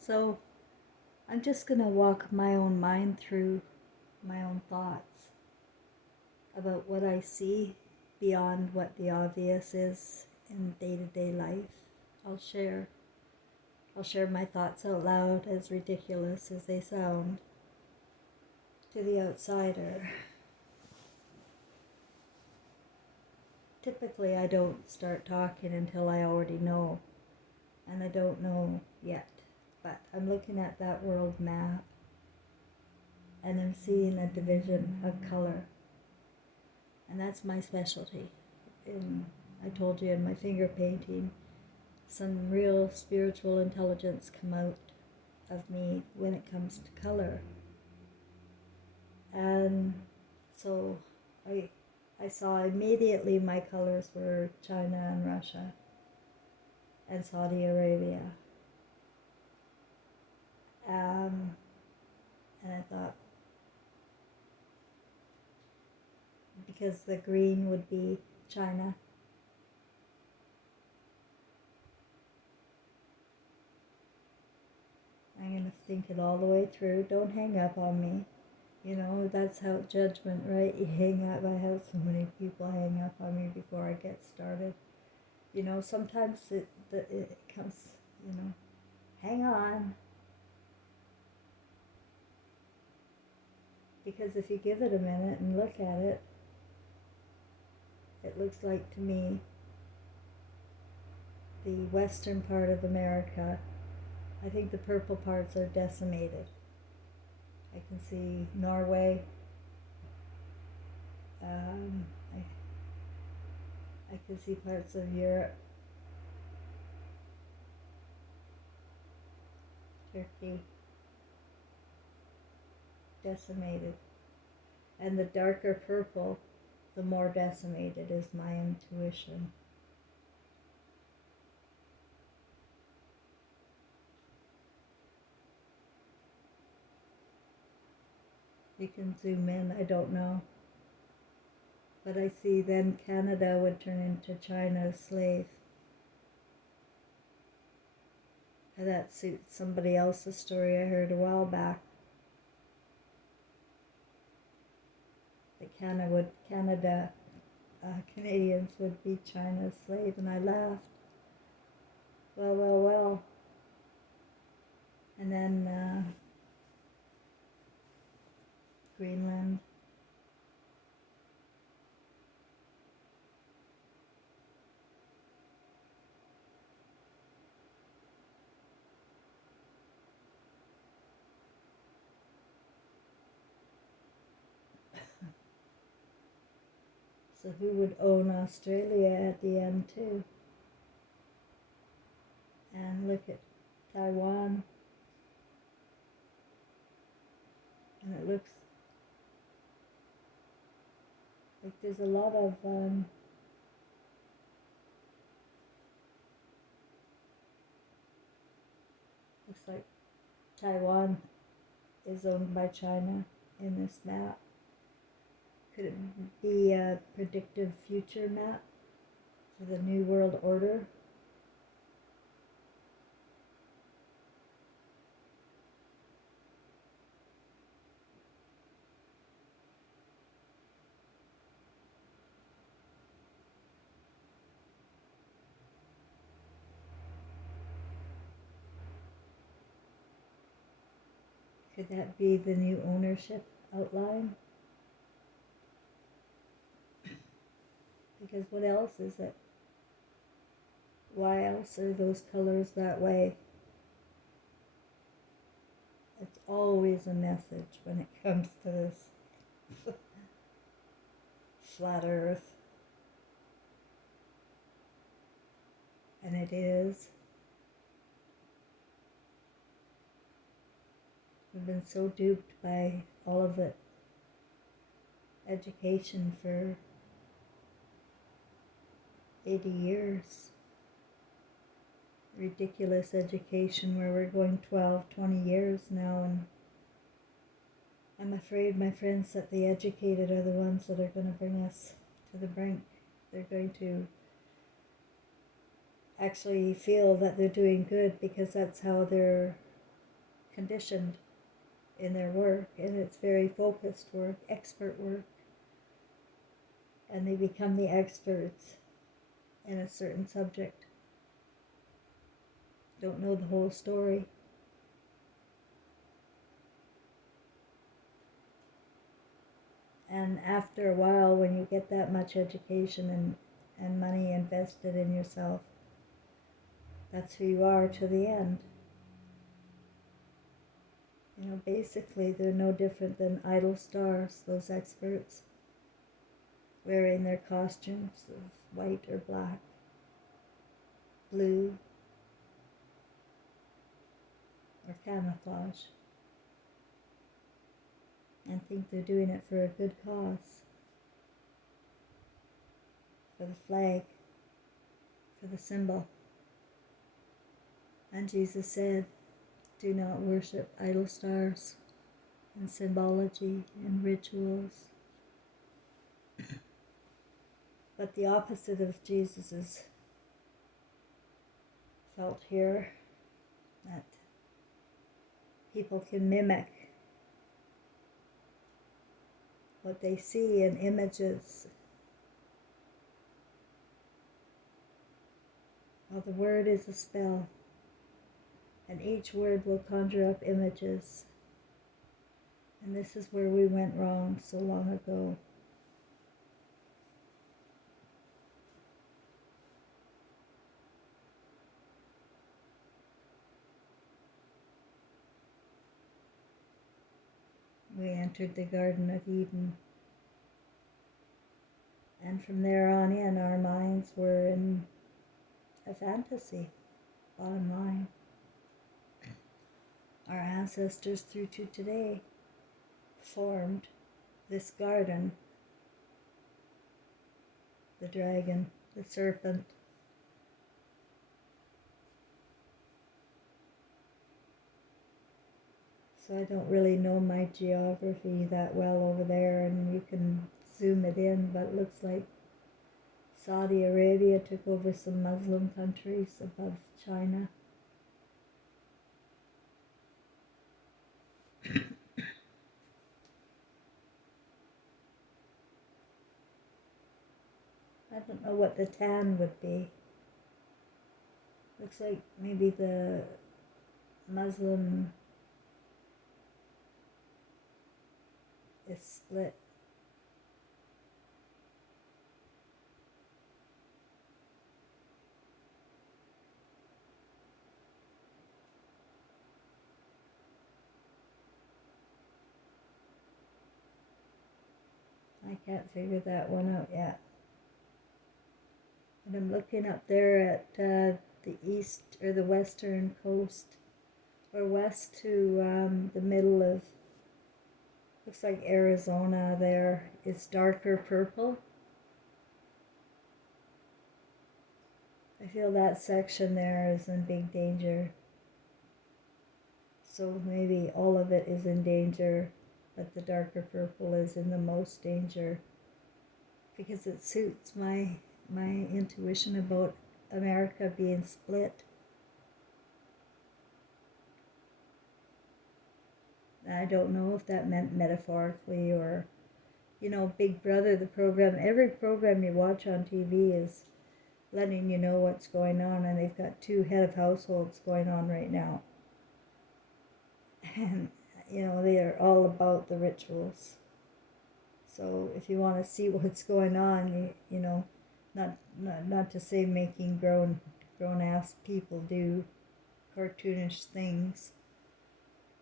So I'm just going to walk my own mind through my own thoughts about what I see beyond what the obvious is in day-to-day life. I'll share I'll share my thoughts out loud, as ridiculous as they sound to the outsider. Typically, I don't start talking until I already know, and I don't know yet. But I'm looking at that world map, and I'm seeing a division of color, and that's my specialty. I told you in my finger painting, some real spiritual intelligence come out of me when it comes to color. And so I saw immediately my colors were China and Russia and Saudi Arabia. And I thought, because the green would be China. I'm going to think it all the way through. Don't hang up on me. You know, that's how judgment, right? You hang up. I have so many people hang up on me before I get started. You know, sometimes it comes, hang on. Because if you give it a minute and look at it, it looks like to me the western part of America, I think the purple parts are decimated. I can see Norway. I can see parts of Europe, Turkey, decimated. And the darker purple, the more decimated is my intuition. You can zoom in, I don't know. But I see then Canada would turn into China's slave. And that suits somebody else's story I heard a while back. That Canadians would be China's slave, and I laughed. Well. And then Greenland. So who would own Australia at the end too? And look at Taiwan. And it looks like there's a lot of looks like Taiwan is owned by China in this map. Could it be a predictive future map for the New World Order? Could that be the new ownership outline? Because what else is it? Why else are those colors that way? It's always a message when it comes to this flat earth. And it is. We've been so duped by all of it. Education for 80 years. Ridiculous education where we're going 12, 20 years now, and I'm afraid my friends that the educated are the ones that are going to bring us to the brink. They're going to actually feel that they're doing good because that's how they're conditioned in their work, and it's very focused work, expert work, and they become the experts in a certain subject. Don't know the whole story. And after a while, when you get that much education and money invested in yourself, that's who you are to the end. Basically, they're no different than idol stars, those experts, wearing their costumes of white or black, blue, or camouflage, and think they're doing it for a good cause, for the flag, for the symbol. And Jesus said, do not worship idol stars and symbology and rituals. But the opposite of Jesus is felt here, that people can mimic what they see in images. Well, the word is a spell, and each word will conjure up images. And this is where we went wrong so long ago. We entered the Garden of Eden. And from there on in, our minds were in a fantasy, bottom line. Our ancestors through to today formed this garden, the dragon, the serpent. So I don't really know my geography that well over there, and you can zoom it in, but it looks like Saudi Arabia took over some Muslim countries above China. I don't know what the tan would be. Looks like maybe the Muslim is split. I can't figure that one out yet. But I'm looking up there at the east or the western coast, or west to the middle of, looks like Arizona there. It's darker purple. I feel that section there is in big danger. So maybe all of it is in danger, but the darker purple is in the most danger, because it suits my intuition about America being split. I don't know if that meant metaphorically or, Big Brother, the program, every program you watch on TV is letting you know what's going on, and they've got 2 head of households going on right now. And, they are all about the rituals. So if you want to see what's going on, not to say making grown-ass people do cartoonish things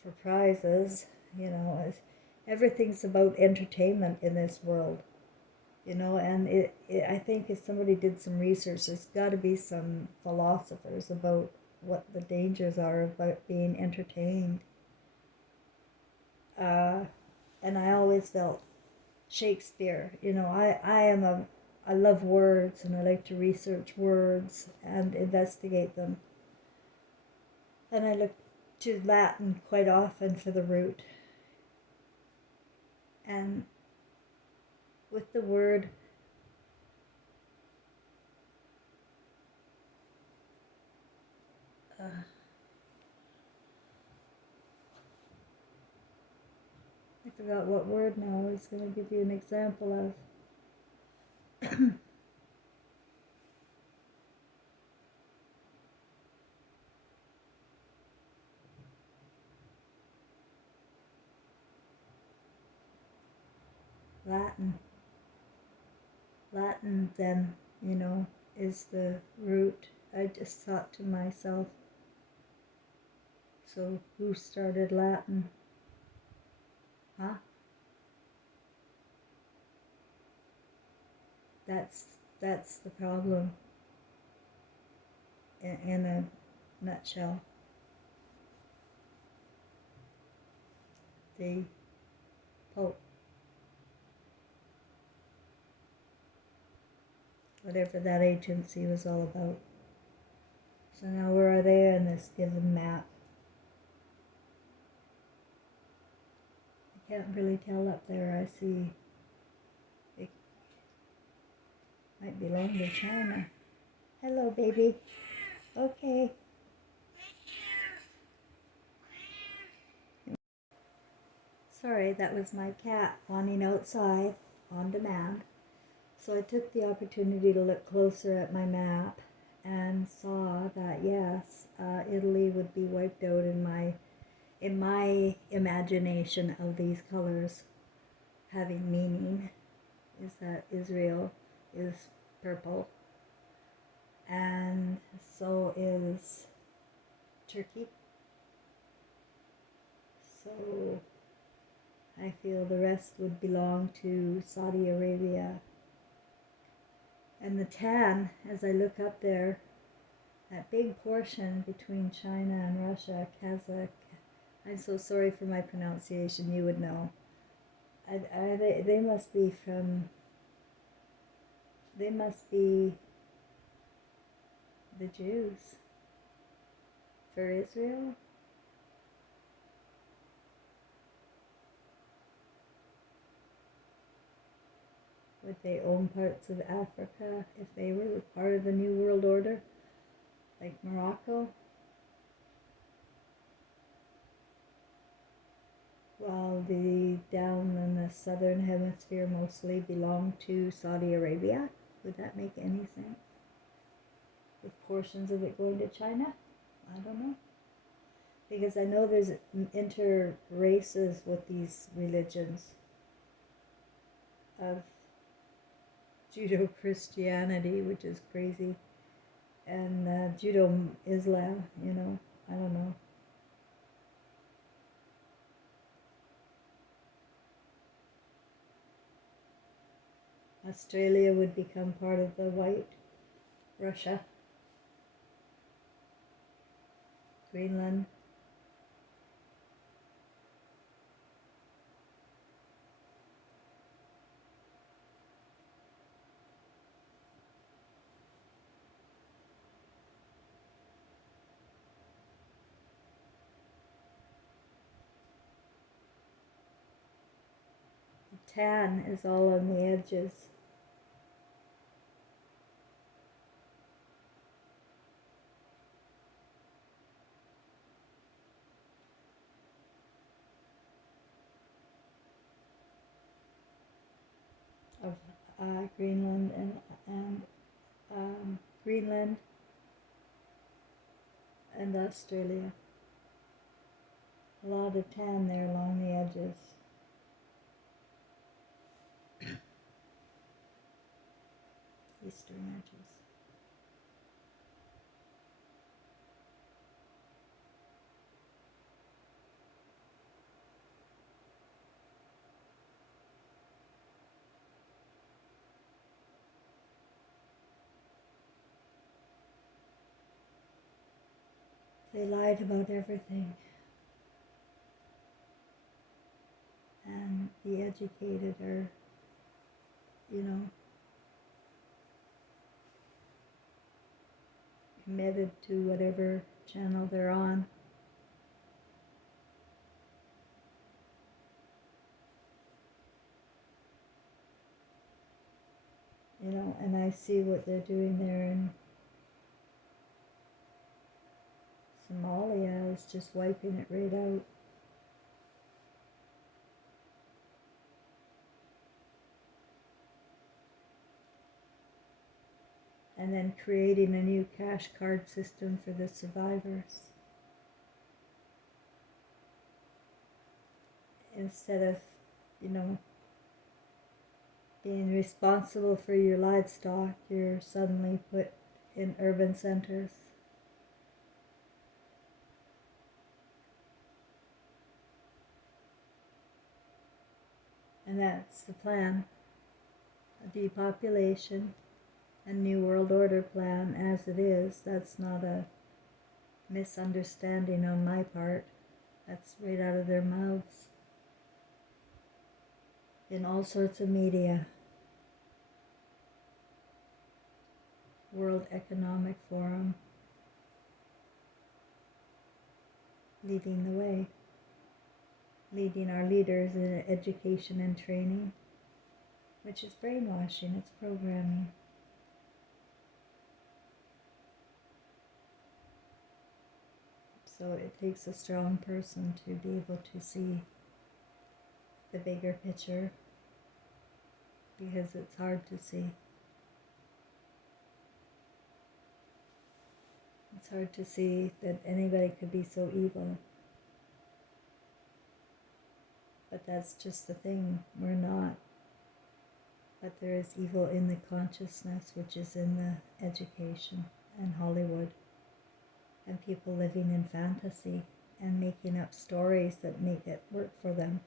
for prizes, everything's about entertainment in this world, and I think if somebody did some research, there's got to be some philosophers about what the dangers are about being entertained. And I always felt Shakespeare, I love words, and I like to research words and investigate them. And I look to Latin quite often for the root. And with the word forgot what word now I was going to give you an example of. Latin. Latin then, is the root. I just thought to myself, so who started Latin? Huh? That's the problem in a nutshell. The Pope. Whatever that agency was all about. So now where are they in this given map? I can't really tell up there. I see it might belong to China. Hello, baby. Okay. Sorry, that was my cat wanting outside on demand. So I took the opportunity to look closer at my map and saw that yes, Italy would be wiped out in my imagination of these colors having meaning. Is that Israel is purple, and so is Turkey. So I feel the rest would belong to Saudi Arabia. And the tan, as I look up there, that big portion between China and Russia, Kazakh, I'm so sorry for my pronunciation, you would know. They must be the Jews for Israel. Would they own parts of Africa if they were part of the New World Order, like Morocco? While the down in the southern hemisphere mostly belong to Saudi Arabia? Would that make any sense? With portions of it going to China? I don't know. Because I know there's inter-races with these religions of Judo-Christianity, which is crazy, and Judo-Islam, I don't know. Australia would become part of the white Russia. Greenland. The tan is all on the edges. Of Greenland and Greenland and Australia. A lot of tan there along the edges. Eastern edges. They lied about everything. And the educated are, committed to whatever channel they're on. And I see what they're doing there in Somalia is just wiping it right out. and creating a new cash card system for the survivors. Instead of, being responsible for your livestock, you're suddenly put in urban centers. And that's the plan. A depopulation, a new world order plan as it is. That's not a misunderstanding on my part. That's right out of their mouths. In all sorts of media. World Economic Forum. Leading the way. Leading our leaders in education and training. Which is brainwashing, it's programming. So it takes a strong person to be able to see the bigger picture, because it's hard to see. It's hard to see that anybody could be so evil. But that's just the thing, we're not. But there is evil in the consciousness, which is in the education and Hollywood. And people living in fantasy and making up stories that make it work for them,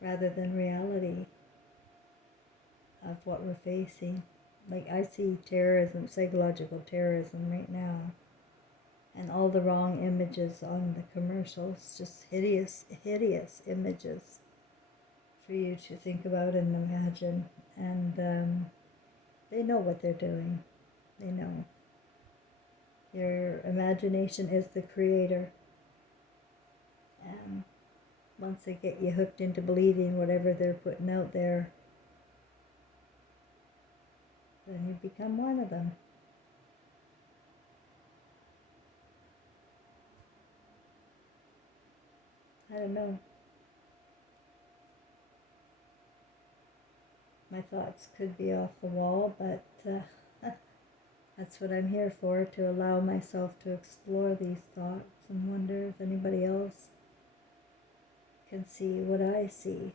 rather than reality of what we're facing. Like, I see terrorism, psychological terrorism right now, and all the wrong images on the commercials, just hideous, hideous images for you to think about and imagine. And they know what they're doing. They know. Your imagination is the creator. And once they get you hooked into believing whatever they're putting out there, then you become one of them. I don't know. My thoughts could be off the wall, but that's what I'm here for, to allow myself to explore these thoughts and wonder if anybody else can see what I see.